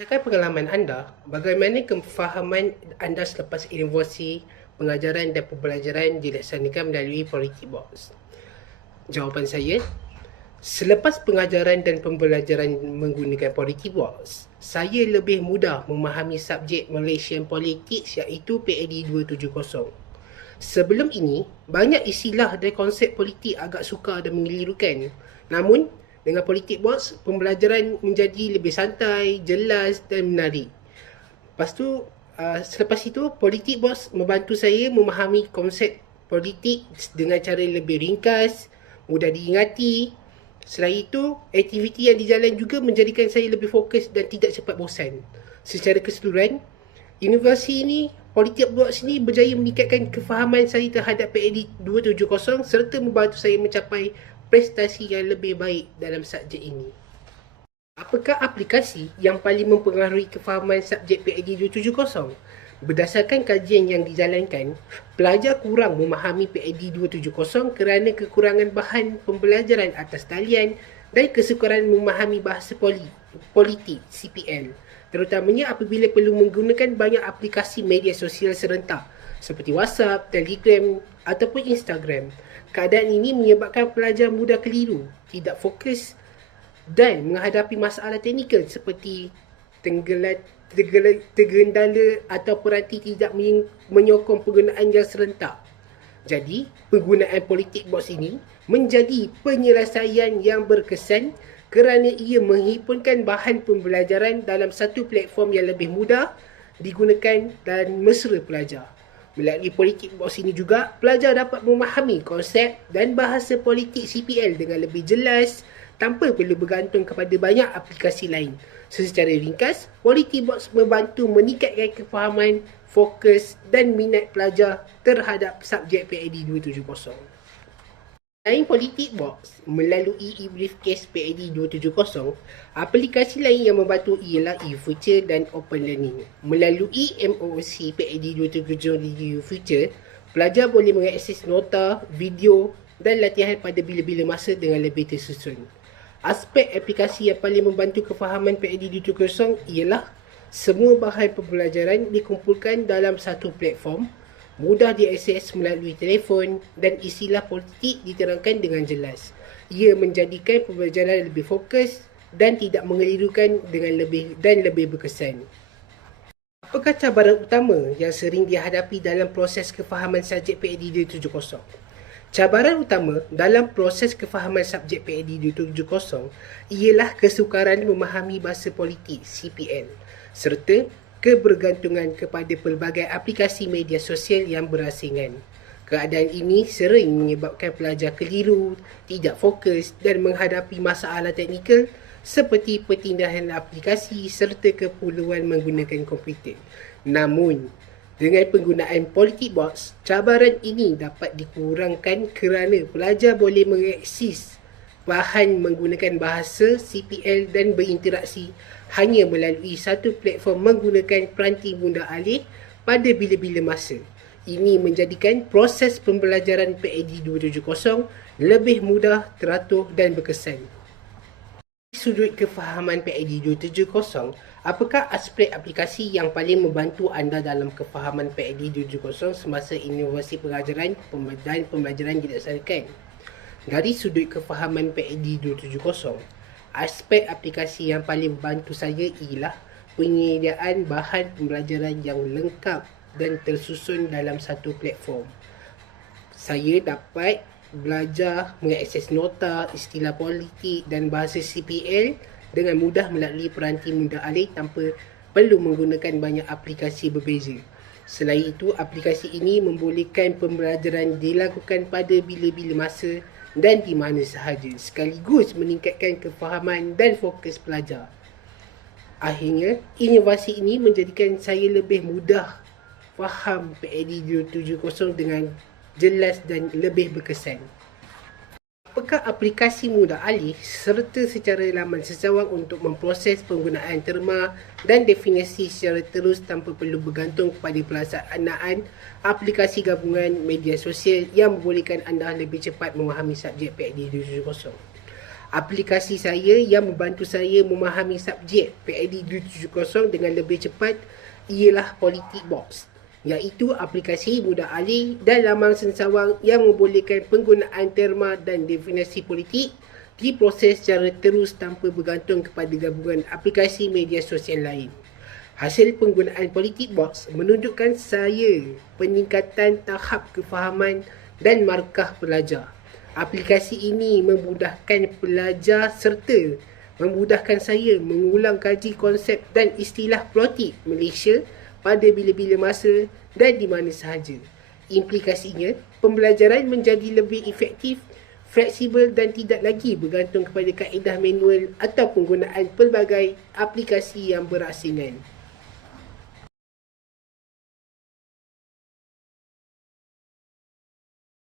Berdasarkan pengalaman anda, bagaimana kefahaman anda selepas inovasi pengajaran dan pembelajaran dilaksanakan melalui Politik Box? Jawapan saya, selepas pengajaran dan pembelajaran menggunakan Politik Box, saya lebih mudah memahami subjek Malaysian Politics iaitu PAD 270. Sebelum ini, banyak istilah dan konsep politik agak sukar dan mengelirukan. Namun, dengan politik box, pembelajaran menjadi lebih santai, jelas dan menarik. Lepas tu, uh, selepas itu, politik box membantu saya memahami konsep politik dengan cara lebih ringkas, mudah diingati. Selain itu, aktiviti yang dijalan juga menjadikan saya lebih fokus dan tidak cepat bosan. Secara keseluruhan, inovasi ini Politik Box ini berjaya meningkatkan kefahaman saya terhadap PAD 270 serta membantu saya mencapai prestasi yang lebih baik dalam subjek ini. Apakah aplikasi yang paling mempengaruhi kefahaman subjek PAD 270? Berdasarkan kajian yang dijalankan, pelajar kurang memahami PAD 270 kerana kekurangan bahan pembelajaran atas talian dan kesukaran memahami bahasa politik CPL terutamanya apabila perlu menggunakan banyak aplikasi media sosial serentak seperti WhatsApp, Telegram ataupun Instagram. Keadaan ini menyebabkan pelajar mudah keliru, tidak fokus dan menghadapi masalah teknikal seperti tenggelat, tergendala atau peranti tidak menyokong penggunaan yang serentak. Jadi, penggunaan politik box ini menjadi penyelesaian yang berkesan kerana ia menghimpunkan bahan pembelajaran dalam satu platform yang lebih mudah digunakan dan mesra pelajar. Melalui politik box ini juga, pelajar dapat memahami konsep dan bahasa politik CPL dengan lebih jelas tanpa perlu bergantung kepada banyak aplikasi lain. Secara ringkas, politik box membantu meningkatkan kefahaman, fokus dan minat pelajar terhadap subjek PAD 270. Selain politik box, melalui e-briefcase PAD 270, aplikasi lain yang membantu ialah e-future dan open learning. Melalui MOOC PAD 270 future, pelajar boleh mengakses nota, video dan latihan pada bila-bila masa dengan lebih tersusun. Aspek aplikasi yang paling membantu kefahaman PAD 270 ialah semua bahan pembelajaran dikumpulkan dalam satu platform mudah diakses melalui telefon dan istilah politik diterangkan dengan jelas. Ia menjadikan pembelajaran lebih fokus dan tidak mengelirukan dengan lebih dan lebih berkesan. Apakah cabaran utama yang sering dihadapi dalam proses kefahaman subjek PAD 270? Cabaran utama dalam proses kefahaman subjek PAD 270 ialah kesukaran memahami bahasa politik CPL serta kebergantungan kepada pelbagai aplikasi media sosial yang berasingan. Keadaan ini sering menyebabkan pelajar keliru, tidak fokus dan menghadapi masalah teknikal seperti pertindahan aplikasi serta keperluan menggunakan komputer. Namun, dengan penggunaan Politik Box, cabaran ini dapat dikurangkan kerana pelajar boleh mengakses bahan menggunakan bahasa CPL dan berinteraksi hanya melalui satu platform menggunakan peranti mudah alih pada bila-bila masa. Ini menjadikan proses pembelajaran PAD 270 lebih mudah, teratur dan berkesan. Sudut kefahaman PAD 270, apakah aspek aplikasi yang paling membantu anda dalam kefahaman PAD 270 semasa inovasi pengajaran dan pembelajaran dilaksanakan? Dari sudut kefahaman PAD 270, aspek aplikasi yang paling membantu saya ialah penyediaan bahan pembelajaran yang lengkap dan tersusun dalam satu platform. Saya dapat belajar mengakses nota, istilah politik dan bahasa CPL dengan mudah melalui peranti mudah alih tanpa perlu menggunakan banyak aplikasi berbeza. Selain itu, aplikasi ini membolehkan pembelajaran dilakukan pada bila-bila masa dan di mana sahaja sekaligus meningkatkan kefahaman dan fokus pelajar. Akhirnya, inovasi ini menjadikan saya lebih mudah faham PAD 270 dengan jelas dan lebih berkesan apakah aplikasi mudah alih serta secara laman sesawang untuk memproses penggunaan terma dan definisi secara terus tanpa perlu bergantung kepada pelaksanaan aplikasi gabungan media sosial yang membolehkan anda lebih cepat memahami subjek PAD 270. aplikasi saya yang membantu saya memahami subjek PID 270 dengan lebih cepat ialah Politik Box iaitu aplikasi mudah alih dan laman sensawang yang membolehkan penggunaan terma dan definisi politik diproses secara terus tanpa bergantung kepada gabungan aplikasi media sosial lain. Hasil penggunaan Politik Box menunjukkan saya peningkatan tahap kefahaman dan markah pelajar. Aplikasi ini memudahkan pelajar serta memudahkan saya mengulang kaji konsep dan istilah politik Malaysia pada bila-bila masa dan di mana sahaja. Implikasinya, pembelajaran menjadi lebih efektif, fleksibel dan tidak lagi bergantung kepada kaedah manual atau penggunaan pelbagai aplikasi yang berasingan.